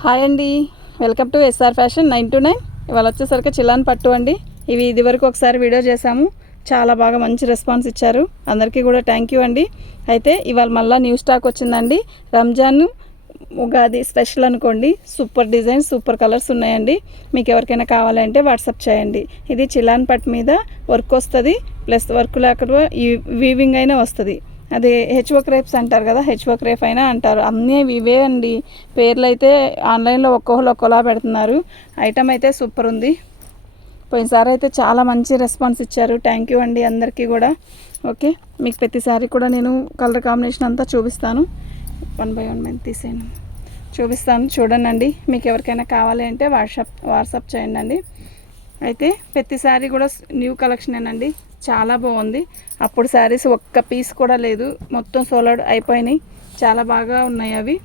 Hi అండి, welcome to SR fashion 929. ఇవాళ వచ్చేసరికి చిలాన్ పట్టు అండి. ఇవి ఇదివరకు ఒకసారి వీడియో చేశాము, చాలా బాగా మంచి రెస్పాన్స్ ఇచ్చారు. అందరికీ కూడా థ్యాంక్ యూ అండి. అయితే ఇవాళ మళ్ళీ న్యూ స్టాక్ వచ్చిందండి. రంజాన్ ఉగాది స్పెషల్ అనుకోండి. సూపర్ డిజైన్స్, సూపర్ కలర్స్ ఉన్నాయండి. మీకు ఎవరికైనా కావాలంటే వాట్సాప్ చేయండి. ఇది చిలాన్ పట్టు మీద వర్క్ వస్తుంది, ప్లస్ వర్క్ లేకుండా ఈ వీవింగ్ అయినా వస్తుంది. అది హెచ్ఓ క్రేప్స్ అంటారు కదా, హెచ్ఓ క్రేప్ అయినా అంటారు. అన్నీ ఇవే అండి. పేర్లు అయితే ఆన్లైన్లో ఒక్కొక్కరు ఒక్కోలా పెడుతున్నారు. ఐటమ్ అయితే సూపర్ ఉంది. పోయినసారి అయితే చాలా మంచి రెస్పాన్స్ ఇచ్చారు. థ్యాంక్ యూ అండి అందరికీ కూడా. ఓకే, మీకు ప్రతిసారి కూడా నేను కలర్ కాంబినేషన్ అంతా చూపిస్తాను. 1 by 1 మేము తీసాను చూపిస్తాను, చూడండి. మీకు ఎవరికైనా కావాలి అంటే వాట్సాప్ చేయండి అండి. అయితే ప్రతిసారి కూడా న్యూ కలెక్షనేనండి, చాలా బాగుంది. అప్పుడు శారీస్ ఒక్క పీస్ కూడా లేదు, మొత్తం సోల్డ్ అయిపోయినాయి. చాలా బాగా ఉన్నాయి అవి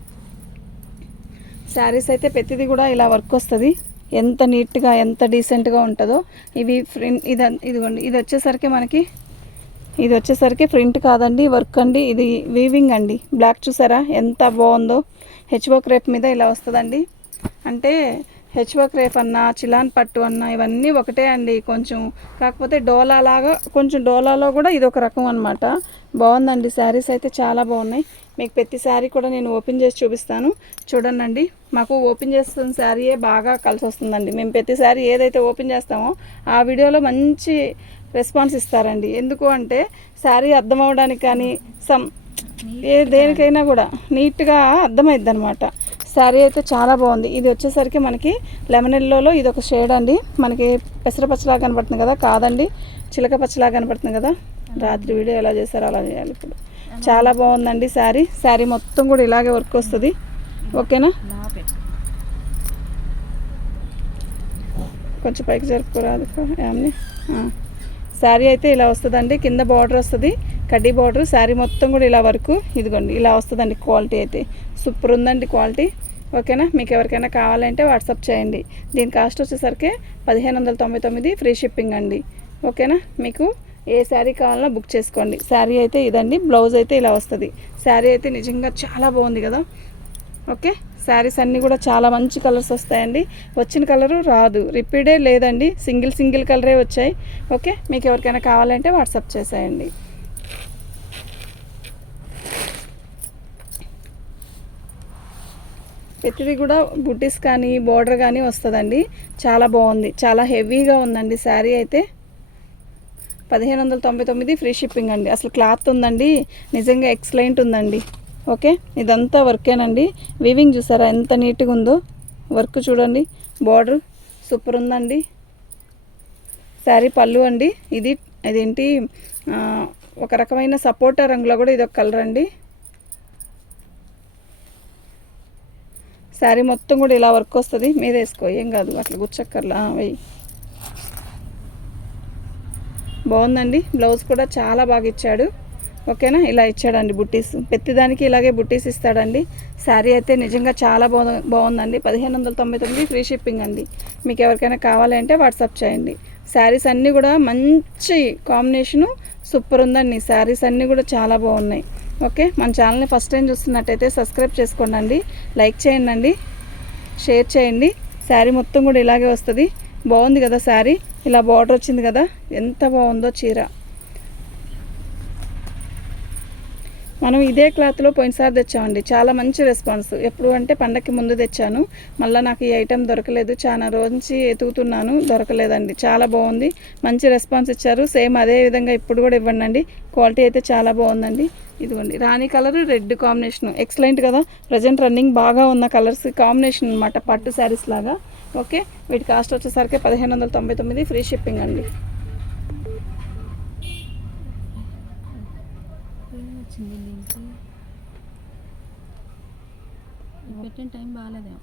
శారీస్. అయితే ప్రతిదీ కూడా ఇలా వర్క్ వస్తుంది. ఎంత నీట్గా, ఎంత డీసెంట్గా ఉంటుందో. ఇవి ఇదిగోండి, ఇది వచ్చేసరికి ప్రింట్ కాదండి, వర్క్ అండి. ఇది వీవింగ్ అండి. బ్లాక్ చూసారా ఎంత బాగుందో. హెచ్ఓ క్రేప్ మీద ఇలా వస్తుందండి. అంటే హెచ్ఓ క్రేప్ అన్నా, చిలాన్ పట్టు అన్నా ఇవన్నీ ఒకటే అండి. కాకపోతే డోలా లాగా, కొంచెం డోలాలో కూడా ఇది ఒక రకం అనమాట. బాగుందండి. శారీస్ అయితే చాలా బాగున్నాయి. మీకు ప్రతి శారీ కూడా నేను ఓపెన్ చేసి చూపిస్తాను, చూడండి. మాకు ఓపెన్ చేస్తున్న శారీయే బాగా కలిసి వస్తుందండి. మేము ప్రతి శారీ ఏదైతే ఓపెన్ చేస్తామో ఆ వీడియోలో మంచి రెస్పాన్స్ ఇస్తారండి. ఎందుకు అంటే శారీ అర్థం అవడానికి కానీ దేనికైనా కూడా నీట్గా అర్థమైద్ది అనమాట. శారీ అయితే చాలా బాగుంది. ఇది వచ్చేసరికి మనకి లెమన్ ఎల్లోలో ఇది ఒక షేడ్ అండి. మనకి పెసర పచ్చలాగా కనపడుతుంది కదా, కాదండి చిలక పచ్చలాగా కనపడుతుంది కదా. రాత్రి వీడియో ఎలా చేశారో అలా చేయాలి ఇప్పుడు. చాలా బాగుందండి శారీ మొత్తం కూడా ఇలాగే వర్క్ వస్తుంది. ఓకేనా, కొంచెం పైకి జరుపుకోరాదు ఏమని. శారీ అయితే ఇలా వస్తుందండి. కింద బార్డర్ వస్తుంది, కడ్డీ బార్డర్. శారీ మొత్తం కూడా ఇలా వరకు ఇదిగోండి ఇలా వస్తుందండి. క్వాలిటీ అయితే సూపర్ ఉందండి క్వాలిటీ. ఓకేనా, మీకు ఎవరికైనా కావాలంటే వాట్సాప్ చేయండి. దీని కాస్ట్ వచ్చేసరికి 1599, ఫ్రీ షిప్పింగ్ అండి. ఓకేనా, మీకు ఏ శారీ కావాలన్నా బుక్ చేసుకోండి. శారీ అయితే ఇదండి. బ్లౌజ్ అయితే ఇలా వస్తుంది. శారీ అయితే నిజంగా చాలా బాగుంది కదా. ఓకే, శారీస్ అన్నీ కూడా చాలా మంచి కలర్స్ వస్తాయండి. వచ్చిన కలరు రాదు, రిపీటే లేదండి. సింగిల్ కలరే వచ్చాయి. ఓకే, మీకు ఎవరికైనా కావాలంటే వాట్సాప్ చేసేయండి. ప్రతిదీ కూడా బుటీస్ కానీ బోర్డర్ కానీ వస్తుందండి. చాలా బాగుంది, చాలా హెవీగా ఉందండి శారీ అయితే. 1599, ఫ్రీ షిప్పింగ్ అండి. అసలు క్లాత్ ఉందండి, నిజంగా ఎక్సలెంట్ ఉందండి. ఓకే, ఇదంతా వర్కేనండి. వీవింగ్ చూసారా ఎంత నీట్గా ఉందో. వర్క్ చూడండి, బార్డర్ సూపర్ ఉందండి. శారీ పళ్ళు అండి. ఇదేంటి ఒక రకమైన సపోటా రంగులో కూడా ఇది ఒక కలర్ అండి. శారీ మొత్తం కూడా ఇలా వర్క్ వస్తుంది. మీద వేసుకో, ఏం కాదు, అట్లా గుచ్చక్కర్లా వెయ్యి. బాగుందండి. బ్లౌజ్ కూడా చాలా బాగా ఇచ్చాడు. ఓకేనా, ఇలా ఇచ్చాడండి బుట్టీస్. ప్రతిదానికి ఇలాగే బుట్టీస్ ఇస్తాడండి. శారీ అయితే నిజంగా చాలా బాగుందండి. 1599, ఫ్రీ షిప్పింగ్ అండి. మీకు ఎవరికైనా కావాలంటే వాట్సాప్ చేయండి. శారీస్ అన్నీ కూడా మంచి కాంబినేషను, సూపర్ ఉందండి. శారీస్ అన్నీ కూడా చాలా బాగున్నాయి. ఓకే, మన ఛానల్ని ఫస్ట్ టైం చూస్తున్నట్టయితే సబ్స్క్రైబ్ చేసుకోండి, లైక్ చేయండి, షేర్ చేయండి. శారీ మొత్తం కూడా ఇలాగే వస్తుంది. బాగుంది కదా శారీ. ఇలా బార్డర్ వచ్చింది కదా, ఎంత బాగుందో చీర. మనం ఇదే క్లాత్లో పోయినసారి తెచ్చామండి. చాలా మంచి రెస్పాన్స్. ఎప్పుడు అంటే పండగకి ముందు తెచ్చాను. మళ్ళీ నాకు ఈ ఐటెం దొరకలేదు, చాలా రోజు నుంచి ఎతుకుతున్నాను, దొరకలేదండి. చాలా బాగుంది, మంచి రెస్పాన్స్ ఇచ్చారు. సేమ్ అదే విధంగా ఇప్పుడు కూడా ఇవ్వండి. క్వాలిటీ అయితే చాలా బాగుందండి. ఇదిగోండి, రాణి కలర్ రెడ్ కాంబినేషన్ ఎక్సలెంట్ కదా. ప్రజెంట్ రన్నింగ్ బాగా ఉన్న కలర్స్ కాంబినేషన్ అనమాట, పట్టు శారీస్ లాగా. ఓకే, వీటి కాస్ట్ వచ్చేసరికి 1599, ఫ్రీ షిప్పింగ్ అండి. పెట్టిన టైం బాగాలేదేమో.